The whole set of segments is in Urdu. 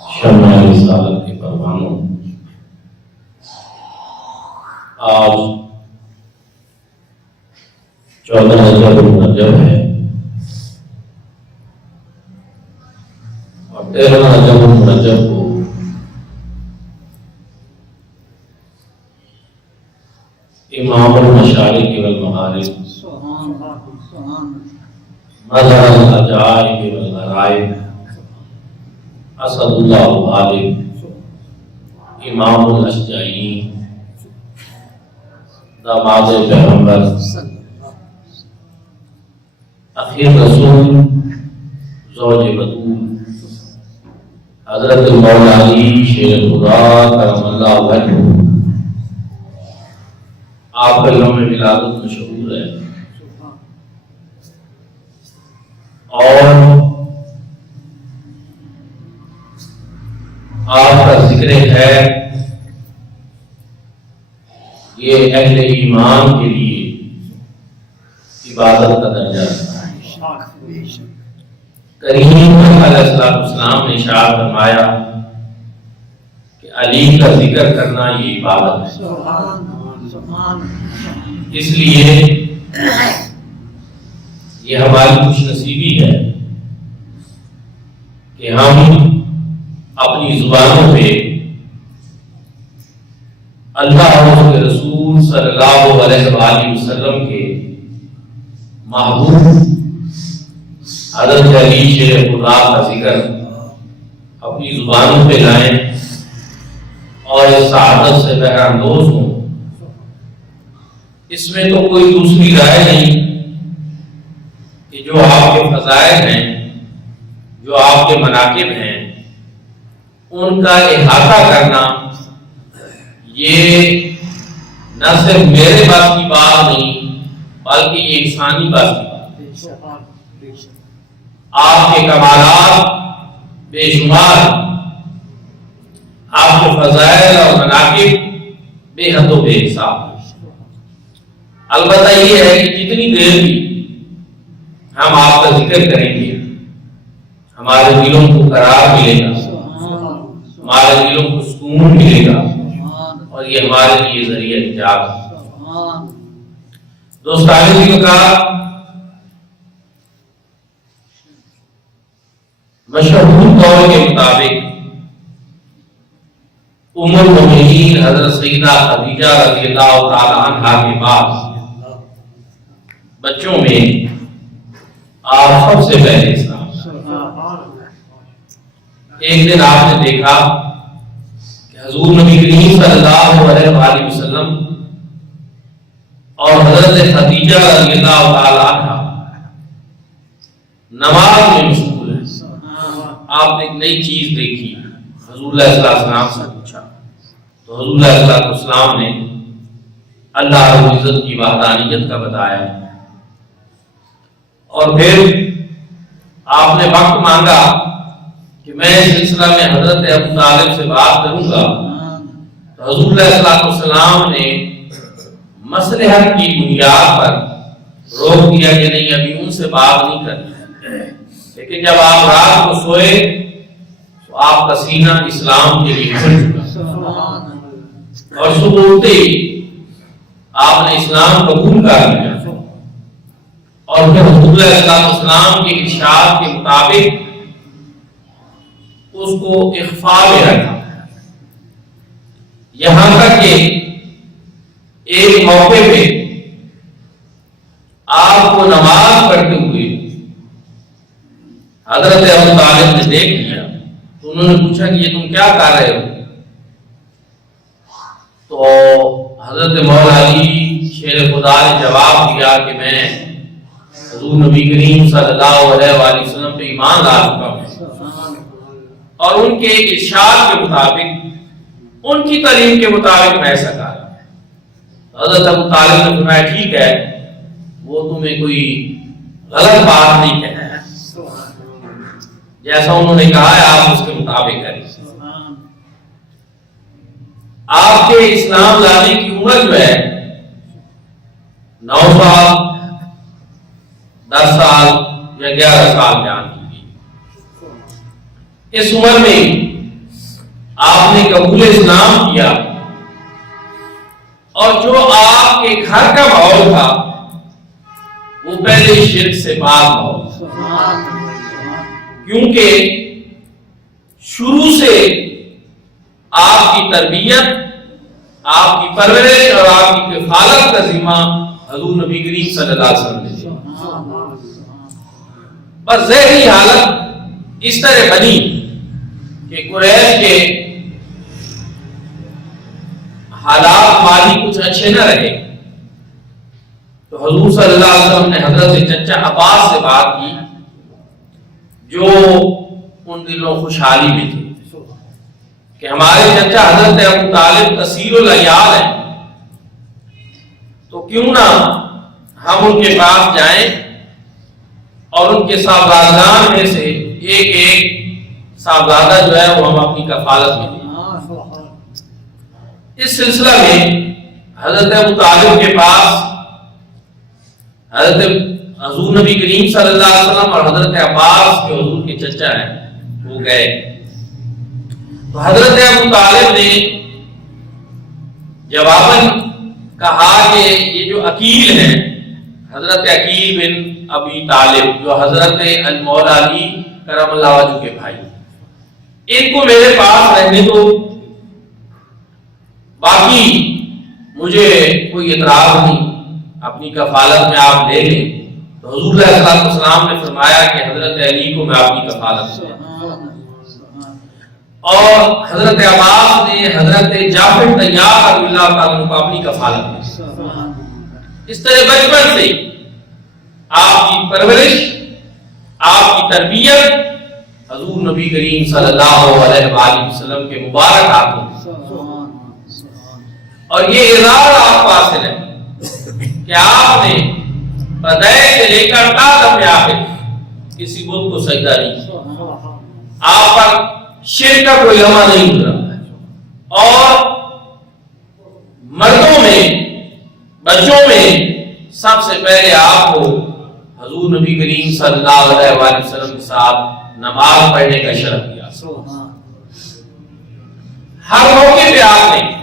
شمع رسالت کے پروانوں، آج 14 رجب ہے اور 13 رجب کو امام المشارق والمغارب مظہر العجائب والغرائب اسد اللہ الغالب امام الاشجعین داماد پیغمبر اخیر رسول زوج بطول حضرت مولا علی شیر خدا کرم اللہ وجہہ، آپ کا یوم ولادت مشہور ہے اور آپ کا ذکر خیر یہ اہل ایمان کے لیے عبادت کا درجہ ہے۔ کریم علیہ السلام نے ارشاد فرمایا کہ علی کا ذکر کرنا یہ عبادت ہے، اس لیے یہ ہماری خوش نصیبی ہے کہ ہم اپنی زبانوں پہ اللہ اور اس کے رسول صلی اللہ علیہ وآلہ وسلم کے محبوب حضرت علی شیر خدا کا ذکر اپنی زبانوں پہ لائیں اور اس سعادت سے بہراندوز ہوں۔ اس میں تو کوئی دوسری رائے نہیں کہ جو آپ کے فضائل ہیں، جو آپ کے مناقب ہیں، ان کا احاطہ کرنا یہ نہ صرف میرے بات کی بات نہیں بلکہ یہ انسانی بات کی بات ہے۔ آپ کے کمالات بے شمار، آپ کے فضائل اور مناقب بے حد و بے حساب۔ البتہ یہ ہے کہ جتنی دیر بھی ہم آپ کا ذکر کریں گے ہمارے دلوں کو قرار ملے گا، ہمارے دلوں کو سکون ملے گا اور یہ ہمارے لیے ذریعہ نجات ہے۔ دوستان جی کا مشہور قول کے مطابق ام المؤمنین حضرت سیدہ خدیجہ رضی اللہ تعالی عنہا کے بعد بچوں میں آپ سب سے پہلے اسلام۔ ایک دن آپ نے دیکھا کہ حضور نبی کریم صلی اللہ علیہ وآلہ وسلم اور حضرت خدیجہ رضی اللہ تعالی عنہا نماز میں مشغول ہیں۔ آپ نے ایک نئی چیز دیکھی، حضور علیہ السلام سے پوچھا تو حضور علیہ السلام نے اللہ رب العزت کی وحدانیت کا بتایا اور پھر آپ نے وقت مانگا کہ میں اس سلسلہ میں حضرت ابو طالب سے بات کروں گا تو حضور علیہ السلام نے مصلحت کی بنیاد پر روک دیا کہ نہیں ابھی ان سے بات نہیں کرنی، لیکن جب آپ رات کو سوئے تو آپ کا سینہ اسلام کے لیے کھل چکا اور صبح اٹھتے ہی آپ نے اسلام قبول کر لیا اور پھر حضور علیہ السلام کے ارشاد کے مطابق اس کو اخفاء میں رکھا، یہاں تک کہ ایک موقع پہ آپ کو نماز پڑھتے ہوئے حضرت ابو طالب نے دیکھ لیا تو انہوں نے پوچھا کہ یہ تم کیا کر رہے ہو؟ تو حضرت مولا علی شیر خدا نے جواب دیا کہ میں حضور نبی کریم صلی اللہ علیہ وآلہ وسلم پہ ایمان لا چکا ہوں اور ان کے ارشاد کے مطابق، ان کی تعلیم کے مطابق میں ایسا کر رہا ہوں۔ حضرت ابو طالب نے فرمایا ٹھیک ہے، وہ تمہیں کوئی غلط بات نہیں کہنا ہے، جیسا انہوں نے کہا ہے آپ اس کے مطابق کریں۔ آپ کے اسلام لانے کی عمر جو ہے 9 سال 10 سال یا 11 سال بیان کی گئی۔ اس عمر میں آپ نے قبول اسلام کیا اور جو آپ کے گھر کا ماحول تھا وہ پہلے شرک سے پاک ماحول، کیونکہ شروع سے آپ کی تربیت، آپ کی پرورش اور آپ کی کفالت کا ذمہ حضور نبی کریم صلی اللہ علیہ وسلم نے دیا۔ بس ظاہری حالت اس طرح بنی کہ قریش کے حالات مالی کچھ اچھے نہ رہے، تو حضور صلی اللہ علیہ وسلم نے حضرت چچا عباس سے بات کی جو ان دلوں خوشحالی میں تھی کہ ہمارے چچا حضرت ابو طالب کثیر العیال ہیں، تو کیوں نہ ہم ان کے پاس جائیں اور ان کے صاحبزادگان میں سے ایک ایک صاحبزادہ جو ہے وہ ہم اپنی کفالت میں دیں۔ اس سلسلہ میں حضرت ابو طالب کے پاس حضرت حضور نبی کریم صلی اللہ علیہ وسلم اور حضرت عباس جو حضور کے چچا ہیں وہ گئے، تو حضرت ابو طالب نے جواباً کہا کہ یہ جو عقیل ہیں، حضرت عقیل بن ابی طالب جو حضرت المولا علی کرم اللہ وجہ کے بھائی، ان کو میرے پاس رہنے دو، باقی مجھے کوئی اعتراض نہیں، اپنی کفالت میں آپ لے لیں۔ تو حضور علیہ السلام نے فرمایا کہ حضرت علی کو میں اپنی کفالت میں، اور حضرت عباس نے حضرت جعفر طیار رضی اللہ تعالیٰ کو اپنی کفالت میں۔ اس طرح بچپن سے آپ کی پرورش، آپ کی تربیت حضور نبی کریم صلی اللہ علیہ وآلہ وسلم کے مبارک ہاتھوں، اور یہ اعزاز آپ کو حاصل ہے کہ آپ نے بدائے سے لے کر آدم آخر کسی بت کو سجدہ نہیں کیا، آپ پر شرک کا کوئی لمحہ نہیں گزرا، اور مردوں میں بچوں میں سب سے پہلے آپ کو حضور نبی کریم صلی اللہ علیہ وآلہ وسلم کے ساتھ نماز پڑھنے کا شرف دیا۔ ہر موقع پہ آپ نے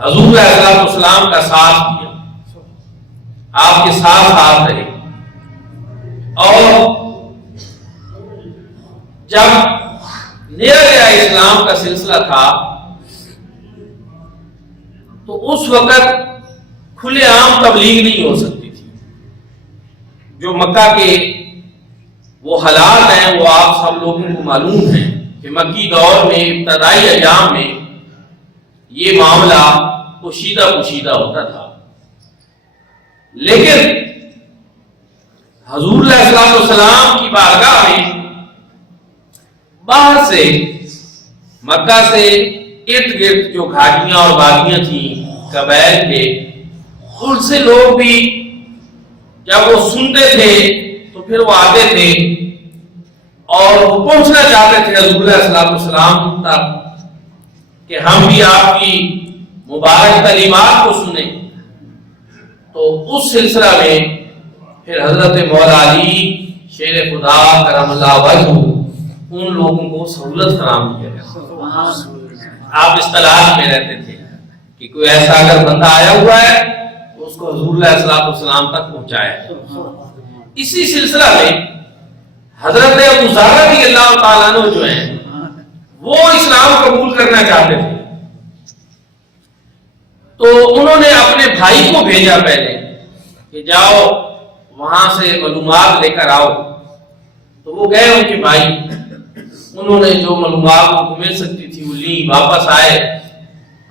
حضور علیہ السلام کا ساتھ دیا، آپ کے ساتھ ساتھ رہے، اور جب نیا نیا اسلام کا سلسلہ تھا تو اس وقت کھلے عام تبلیغ نہیں ہو سکتی تھی۔ جو مکہ کے وہ حالات ہیں وہ آپ سب لوگوں کو معلوم ہے کہ مکی دور میں ابتدائی ایام میں یہ معاملہ پوشیدہ ہوتا تھا، لیکن حضور علیہ السلام کی بارگاہ میں باہر سے مکہ سے ارد گرد جو گھاٹیاں اور وادیاں تھیں قبائل کے، ان سے لوگ بھی جب وہ سنتے تھے تو پھر وہ آتے تھے اور وہ پہنچنا چاہتے تھے حضور علیہ السلام تک کہ ہم بھی آپ کی مبارک تعلیمات کو سنیں۔ تو اس سلسلہ میں پھر حضرت مولا علی شیر خدا کرم اللہ وجہ ان لوگوں کو سہولت فراہم کیا گیا۔ آپ اس تلاش میں رہتے تھے کہ کوئی ایسا اگر بندہ آیا ہوا ہے تو اس کو حضور علیہ السلام تک پہنچائے۔ اسی سلسلہ میں حضرت ابو ذر رضی اللہ تعالیٰ عنہ جو ہیں وہ اسلام قبول کرنا چاہتے تھے، تو انہوں نے اپنے بھائی کو بھیجا پہلے کہ جاؤ وہاں سے معلومات لے کر آؤ۔ تو وہ گئے ان کے بھائی، انہوں نے جو معلومات ان کو مل سکتی تھی وہ لی، واپس آئے۔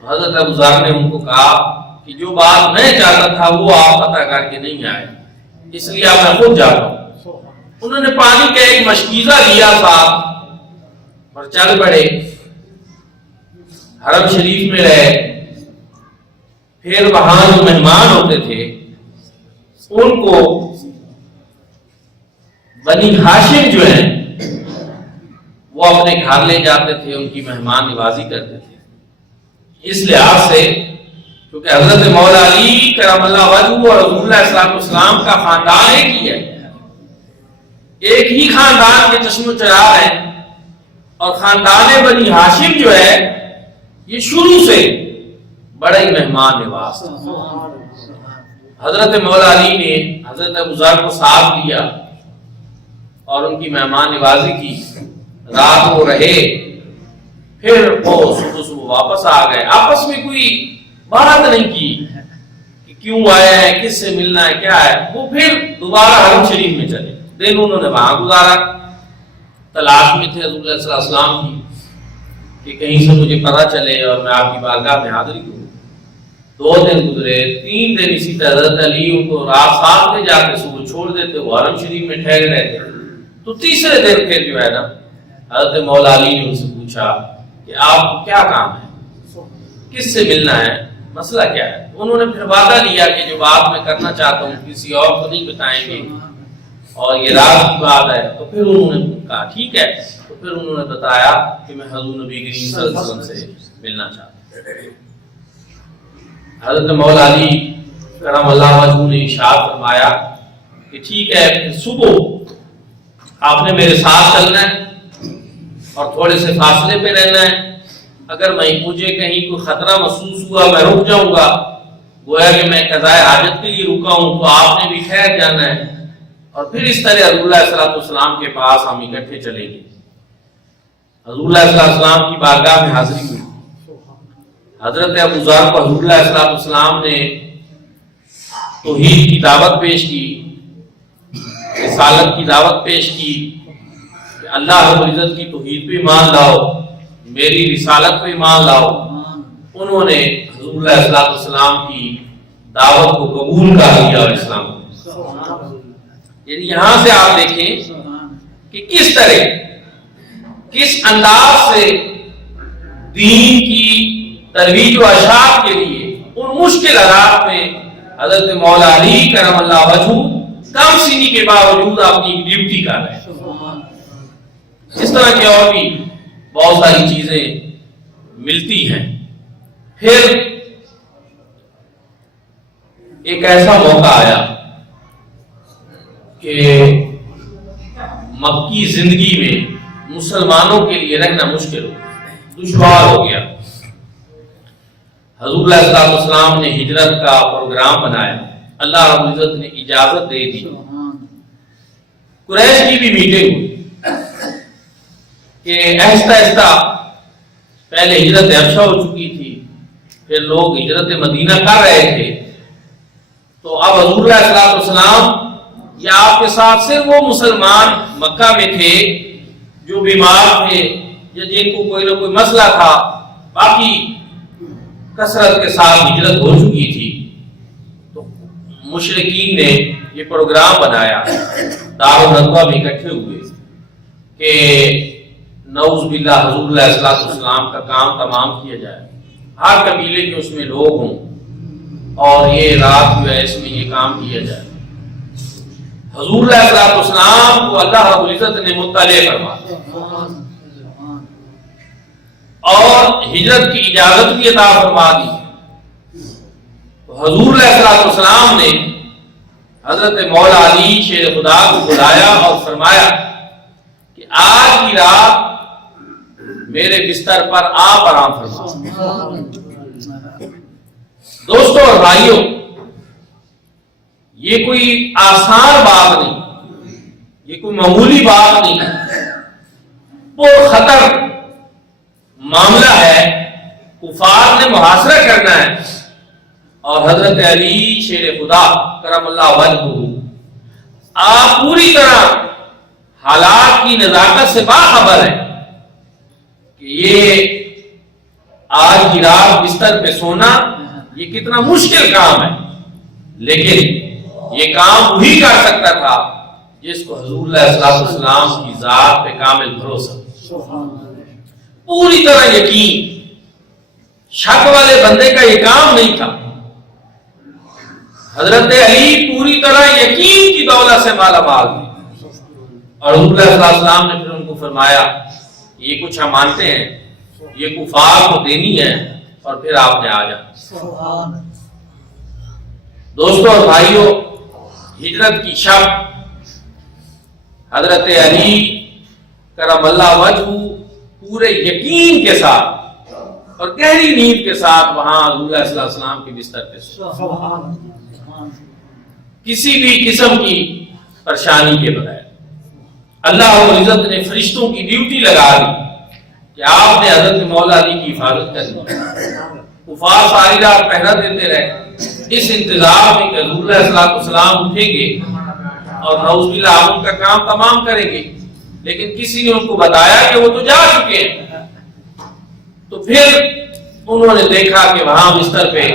حضرت ابو ذر نے ان کو کہا کہ جو بات میں چاہتا تھا وہ آپ پتہ کر کے نہیں آئے، اس لیے آپ میں خود جاتا ہوں۔ انہوں نے پانی کا ایک مشکیزہ لیا ساتھ اور چل پڑے، حرم شریف میں رہے۔ پھر وہاں جو مہمان ہوتے تھے ان کو بنی ہاشم جو ہیں وہ اپنے گھر لے جاتے تھے، ان کی مہمان نوازی کرتے تھے۔ اس لحاظ سے کیونکہ حضرت مولا علی کرم اللہ وجہ اور حضور علیہ السلام کا خاندان ایک ہی ہے، ایک ہی خاندان کے چشم و چراغ ہیں، اور خاندان بنی ہاشم جو ہے یہ شروع سے بڑا ہی مہمان نواز تھا۔ حضرت مولا علی نے حضرت ابوذر کو ساتھ لیا اور ان کی مہمان نوازی کی، رات کو رہے، پھر وہ صبح واپس آ گئے۔ آپس میں کوئی بات نہیں کی کہ کیوں آیا ہے، کس سے ملنا ہے، کیا ہے۔ وہ پھر دوبارہ حرم شریف میں چلے، دن انہوں نے وہاں گزارا، تلاش میں تھے حضور صلی اللہ علیہ وسلم کی کہ کہیں سے مجھے پتہ چلے اور میں آپ کی بارگاہ میں حاضری کروں۔ 2 دن گزرے، 3 دن اسی طرح حضرت علی ان کو رات 7 بجے جا کے صبح چھوڑ دیتے، وہ حرم شریف میں ٹھہرے رہتے۔ تو تیسرے دن پھر جو ہے نا حضرت مولا علی نے ان سے پوچھا کہ آپ کو کیا کام ہے، کس سے ملنا ہے، مسئلہ کیا ہے۔ انہوں نے پھر وعدہ لیا کہ جو بات میں کرنا چاہتا ہوں کسی اور کو نہیں بتائیں گے اور یہ راز کی بات ہے۔ تو پھر انہوں نے کہا ٹھیک ہے، تو پھر انہوں نے بتایا کہ میں حضور نبی کریم صلی اللہ علیہ وسلم سے ملنا چاہتا ہوں۔ حضرت مولا علی کرم اللہ وجہہ نے ارشاد فرمایا کہ ٹھیک ہے، پھر صبح آپ نے میرے ساتھ چلنا ہے اور تھوڑے سے فاصلے پہ رہنا ہے۔ اگر مجھے کہیں کوئی خطرہ محسوس ہوا میں رک جاؤں گا، گویا کہ میں قضائے حاجت کے لیے رکا ہوں، تو آپ نے بھی ٹھہر جانا ہے، اور پھر اس طرح حضور علیہ السلام کے پاس ہم اکٹھے چلیں گے۔ حضور علیہ السلام کی بارگاہ میں حاضری ہوئی۔ حضرت ابوذر کو حضور علیہ السلام نے توحید کی دعوت پیش کی، رسالت کی دعوت پیش کی کہ اللہ رب العزت کی توحید پہ ایمان لاؤ، میری رسالت پہ ایمان لاؤ۔ انہوں نے حضور علیہ السلام کی دعوت کو قبول کر لیا اور اسلام کو۔ یعنی یہاں سے آپ دیکھیں کہ کس طرح، کس انداز سے دین کی ترویج و اشاعت کے لیے ان مشکل حالات میں حضرت مولا علی کرم اللہ وجہہ کم سنی کے باوجود اپنی ڈیوٹی کر رہے ہیں۔ اس طرح کی اور بھی بہت ساری چیزیں ملتی ہیں۔ پھر ایک ایسا موقع آیا کہ مکی زندگی میں مسلمانوں کے لیے رہنا مشکل ہو گیا، دشوار ہو گیا۔ حضور علیہ السلام نے ہجرت کا پروگرام بنایا، اللہ رب العزت نے اجازت دے دی۔ قریش کی بھی میٹنگ ہوئی کہ آہستہ آہستہ پہلے ہجرت حبشہ ہو چکی تھی، پھر لوگ ہجرت مدینہ کر رہے تھے، تو اب حضور علیہ السلام یا آپ کے ساتھ صرف وہ مسلمان مکہ میں تھے جو بیمار تھے یا جن کو کوئی نہ کوئی مسئلہ تھا، باقی کثرت کے ساتھ ہجرت ہو چکی تھی۔ تو مشرکین نے یہ پروگرام بنایا، دارالندوہ میں اکٹھے ہوئے کہ نعوذ باللہ حضور علیہ السلام کا کام تمام کیا جائے، ہر قبیلے کے اس میں لوگ ہوں اور یہ رات جو ہے اس میں یہ کام کیا جائے۔ حضور علیہ السلام کو اللہ رب العزت نے مطلع فرما اور ہجرت کی اجازت بھی عطا فرما دی۔ تو حضور علیہ السلام نے حضرت مولا علی شیر خدا کو بلایا اور فرمایا کہ آج کی رات میرے بستر پر آپ آرام فرما۔ دوستوں اور بھائیوں، یہ کوئی آسان بات نہیں، یہ کوئی معمولی بات نہیں، وہ خطر معاملہ ہے، کفار نے محاصرہ کرنا ہے، اور حضرت علی شیر خدا کرم اللہ وجہہ آپ پوری طرح حالات کی نزاکت سے باخبر ہے کہ یہ آج کی رات بستر پہ سونا یہ کتنا مشکل کام ہے، لیکن یہ کام وہی کر سکتا تھا جس کو حضور علیہ السلام کی ذات پہ کامل بھروسہ، پوری طرح یقین، شک والے بندے کا یہ کام نہیں تھا۔ حضرت علی پوری طرح یقین کی دولت سے مالا مال تھے، اور حضور علیہ السلام نے پھر ان کو فرمایا یہ کچھ ہم مانتے ہیں، یہ کفار کو دینی ہے اور پھر آپ نے آ جانا۔ دوستوں اور بھائیوں، ہجرت کی شب حضرت علی کرم اللہ وجہہ پورے یقین کے ساتھ اور گہری نیند کے ساتھ وہاں حضور صلی اللہ علیہ وسلم کے بستر پہ کسی بھی قسم کی پریشانی کے بغیر اللہ رب العزت نے فرشتوں کی ڈیوٹی لگا دی کہ آپ نے حضرت مولا علی کی حفاظت کرنی. کفار ساری رات پہرا دیتے رہے اس انتظار میں کہ حضور صلی اللہ علیہ وسلم اٹھیں گے اور نعوذ باللہ ان کا کام تمام کریں گے، لیکن کسی نے ان کو بتایا کہ وہ تو جا چکے ہیں. تو پھر انہوں نے دیکھا کہ وہاں بستر پہ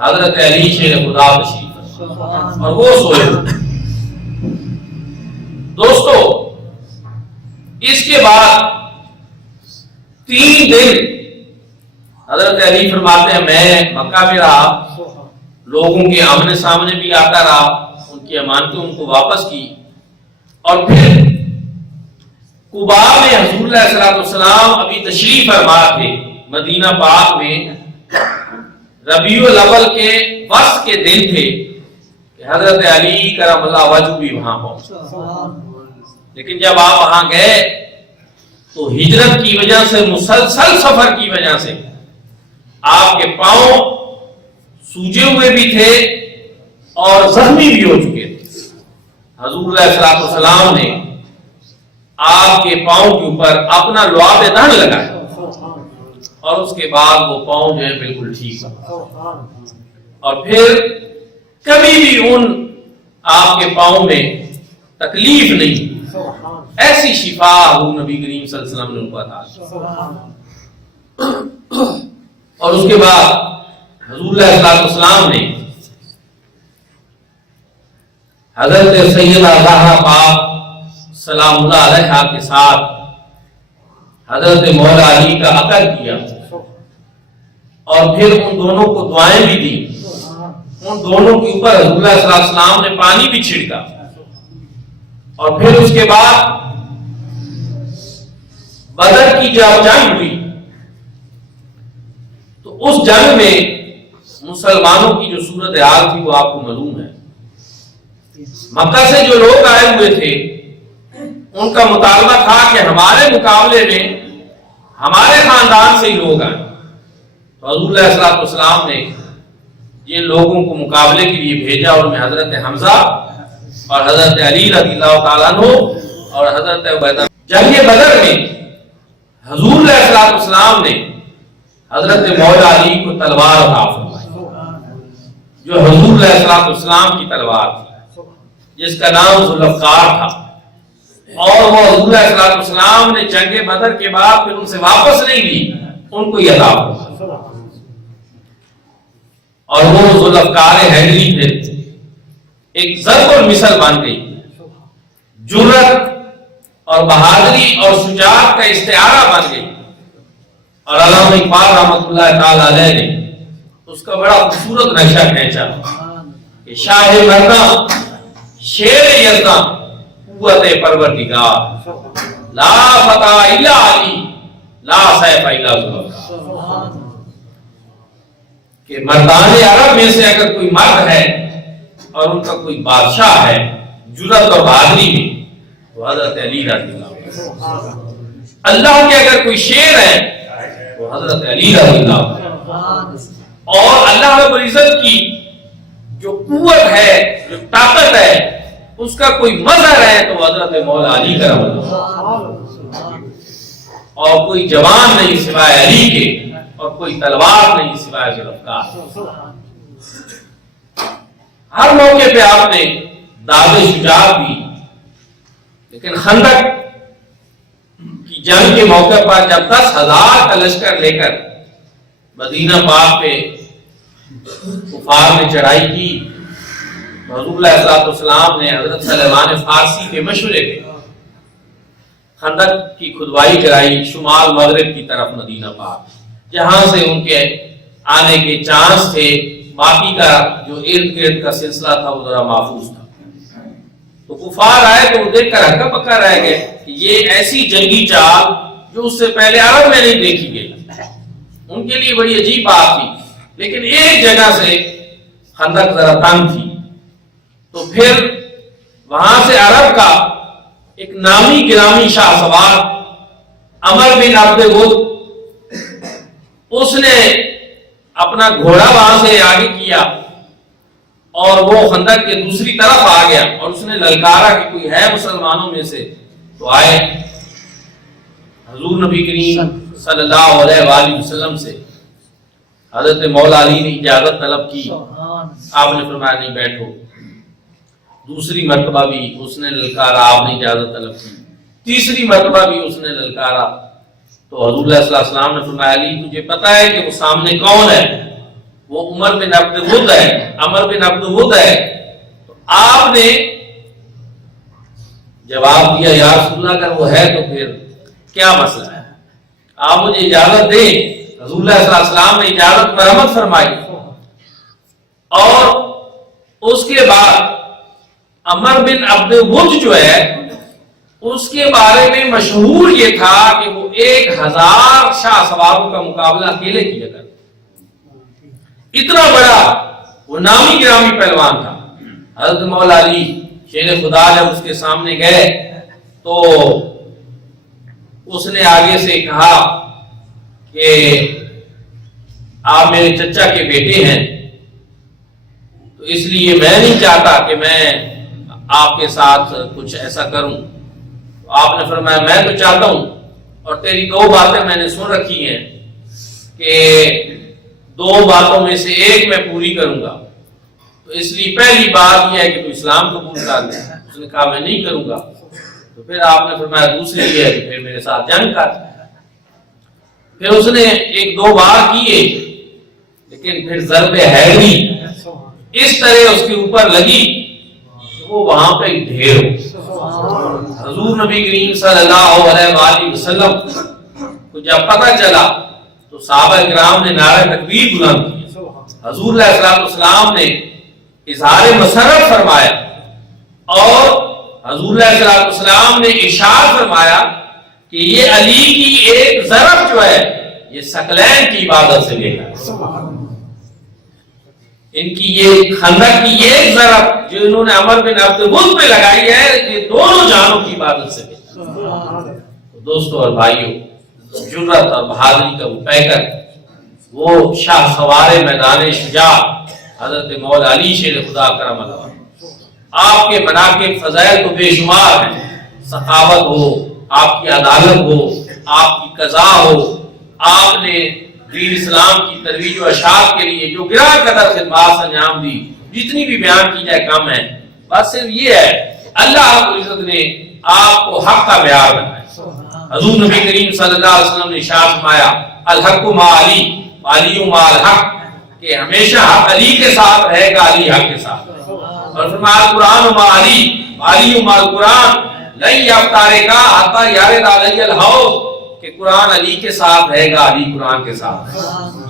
حضرت علی شیر خدا تشریف اور وہ سوئے. دوستو اس کے بعد 3 دن حضرت علی فرماتے ہیں میں مکہ میں رہا، لوگوں کے آمنے سامنے بھی آتا رہا، ان کی امانتیں ان کو واپس کی، اور پھر قباء میں حضور علیہ السلام ابھی تشریف فرما تھے مدینہ پاک میں. ربیع الاول کے وسط کے دن تھے کہ حضرت علی کرم اللہ وجہ بھی وہاں پہنچے. لیکن جب آپ وہاں گئے تو ہجرت کی وجہ سے، مسلسل سفر کی وجہ سے آپ کے پاؤں سوجے ہوئے بھی تھے اور زخمی بھی ہو چکے تھے. حضور علیہ السلام نے آپ کے پاؤں کے اوپر اپنا لعاب دہن لگایا اور اس کے بعد وہ پاؤں جو ہے بالکل ٹھیک ہو، اور پھر کبھی بھی ان آپ کے پاؤں میں تکلیف نہیں، ایسی شفا حضور نبی کریم صلی اللہ علیہ وسلم نے ان کو عطا کی. اور اس کے بعد حضور علیہ السلام نے حضرت سیدہ زہرا پاک سلام اللہ علیہا کے ساتھ حضرت مولا علی کا عقد کیا اور پھر ان دونوں کو دعائیں بھی دی. ان دونوں کے اوپر حضور صلی اللہ علیہ وسلم نے پانی بھی چھڑکا، اور پھر اس کے بعد بدر کی جب جنگ ہوئی تو اس جنگ میں مسلمانوں کی جو صورتحال تھی وہ آپ کو معلوم ہے. مکہ سے جو لوگ آئے ہوئے تھے ان کا مطالبہ تھا کہ ہمارے مقابلے میں ہمارے خاندان سے ہی لوگ آئے. تو حضور علیہ السلام نے جن لوگوں کو مقابلے کے لیے بھیجا ان میں حضرت حمزہ اور حضرت علی رضی اللہ تعالیٰ عنہ اور حضرت عبیدہ. جنگ بدر میں حضور علیہ السلام نے حضرت مولا علی کو تلوار عطا فرمائی جو حضور علیہ السلام کی تلوار تھی جس کا نام ذوالفقار تھا، اور وہ حضور علیہ السلام نے جنگ بدر کے بعد پھر ان سے واپس نہیں لی، ان کو یہ عطا فرمائی. اور وہ ذوالفقار ہینڈلی پھر ایک ضرب المثل بن گئی، جرأت اور بہادری اور شجاعت کا استعارہ بن گئی. اور علامہ اقبال رحمۃ اللہ تعالی علیہ نے اس کا بڑا خوبصورت نقشہ کھینچا کہ شاہ مرداں شیر یزداں قوت پروردگار لا فتح الا علی لا سیف الا ذوالفقار. کہ مردان عرب میں سے اگر کوئی مرد ہے اور ان کا کوئی بادشاہ ہے جرأت اور بہادری میں تو حضرت علی رضی اللہ. اللہ کے اگر کوئی شیر ہے تو حضرت علی رضی اللہ. اور اللہ رب العزت کی جو قوت ہے، جو طاقت ہے، اس کا کوئی مظہر ہے تو حضرت مولا علی کرم اللہ. اور کوئی جوان نہیں سوائے علی کے، اور کوئی تلوار نہیں سوائے ذوالفقار. ہر موقع پہ آپ نے دعوے شجاعت دی، لیکن خندق کی جنگ کے موقع پر جب 10,000 کا لشکر لے کر مدینہ پاک پہ کفار نے چڑھائی کی، حضور علیہ السلام نے حضرت سلیمان فارسی کے مشورے پہ خندق کی کھدوائی کرائی شمال مغرب کی طرف مدینہ پاک، جہاں سے ان کے آنے کے چانس تھے. باقی کا جو ارد گرد کا سلسلہ تھا وہ ذرا محفوظ تھا. تو کفار آئے تو وہ دیکھ کر ہکا پکا رہ گئے کہ یہ ایسی جنگی چال جو اس سے پہلے عرب میں نہیں دیکھی گئی. ان کے لیے بڑی عجیب بات تھی. لیکن ایک جگہ سے خندق ذرا تنگ تھی، تو پھر وہاں سے عرب کا ایک نامی گرامی شاہ سوار عمر بن عبد ود اس نے اپنا گھوڑا وہاں سے آگے کیا اور وہ خندق کے دوسری طرف آ گیا اور اس نے للکارا کہ کوئی ہے مسلمانوں میں سے تو آئے. حضور نبی کریم صلی اللہ علیہ وآلہ وسلم سے حضرت مولا علی نے اجازت طلب کی. آپ نے فرمایا نہیں بیٹھو. دوسری مرتبہ بھی اس نے للکارا, آپ نے اجازت طلب کی. تیسری مرتبہ بھی اس نے للکارا تو حضور صلی اللہ علیہ وسلم نے فرمایا علی تجھے پتا ہے کہ وہ سامنے کون ہے؟ وہ عمر بن عبد ود ہے, عمر بن عبد ود ہے. تو آپ نے جواب دیا یا رسول اللہ اگر وہ ہے تو پھر کیا مسئلہ ہے, آپ مجھے اجازت دیں. حضور صلی اللہ علیہ وسلم نے اجازت مرحمت فرمائی اور اس کے بعد عمر بن عبد ود جو ہے اس کے بارے میں مشہور یہ تھا کہ وہ 1000 شاہ سواروں کا مقابلہ اکیلے کیا کرتا. اتنا بڑا وہ نامی گرامی پہلوان تھا. حضرت مولا علی شیر خدا جب اس کے سامنے گئے تو اس نے آگے سے کہا کہ آپ میرے چچا کے بیٹے ہیں تو اس لیے میں نہیں چاہتا کہ میں آپ کے ساتھ کچھ ایسا کروں. آپ نے فرمایا میں تو چاہتا ہوں اور تیری 2 باتیں میں نے سن رکھی ہیں کہ 2 باتوں میں سے ایک میں پوری کروں گا. تو اس لیے پہلی بات یہ ہے کہ تو اسلام قبول کر لے. اس نے کہا میں نہیں کروں گا. تو پھر آپ نے فرمایا دوسری یہ ہے کہ پھر میرے ساتھ جنگ کر. پھر اس نے 1-2 بار کیے لیکن پھر ضرب حیدری اس طرح اس کے اوپر لگی وہ وہاں پہ ڈھیر ہو. حضور نبی کریم صلی اللہ علیہ وآلہ وسلم کو جب پتہ چلا تو صحابہ کرام نے نعرہ تکبیر بلند کیا. حضور علیہ السلام نے اظہار مسرت فرمایا اور حضور علیہ السلام نے ارشاد فرمایا کہ یہ علی کی ایک ضرب جو ہے یہ ثقلین کی عبادت سے لے کر ان کی یہ خندق کی یہ ضرب جو انہوں نے عمر بن عبد ود پہ لگائی ہے یہ دونوں جانوں کی عبادت سے لے کر. دوستوں اور بھائیوں جرأت اور بہادری کا وہ پیکر وہ شاہ سوار میدان شجاع حضرت مولا علی شیر خدا کرم اللہ وجہہ. آپ کے مناقب فضائل تو بے شمار ہیں. سخاوت ہو, آپ کی عدالت ہو, آپ کی قضا ہو, آپ نے دین اسلام کی ترویج و اشاعت کے لیے جو گراں قدر خدمات انجام دی, جتنی بھی بیان کی جائے کم ہے. بس صرف یہ ہے اللہ رب العزت نے آپ کو حق کا معیار بنایا. حضور نبی کریم صلی اللہ علیہ وسلم نے ارشاد فرمایا الحق مع علی علی مع الحق, کہ ہمیشہ حق علی کے ساتھ رہے گا, علی حق کے ساتھ. اور فرمایا قرآن مع علی علی مع القرآن لن یفترقا حتی یرد علی الحوض, کہ قرآن علی کے ساتھ رہے گا, علی قرآن کے ساتھ.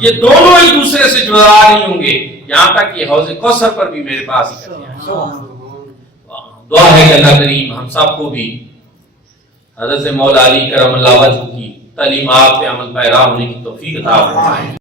یہ دونوں ایک دوسرے سے جدا نہیں ہوں گے یہاں تک کہ حوض کوثر پر بھی میرے پاس ہی کریں. دعا ہے کہ اللہ کریم ہم سب کو بھی حضرت مولا علی کرم اللہ وجہ کی تعلیمات پہ عمل پیرا ہونے کی توفیق عطا فرمائے.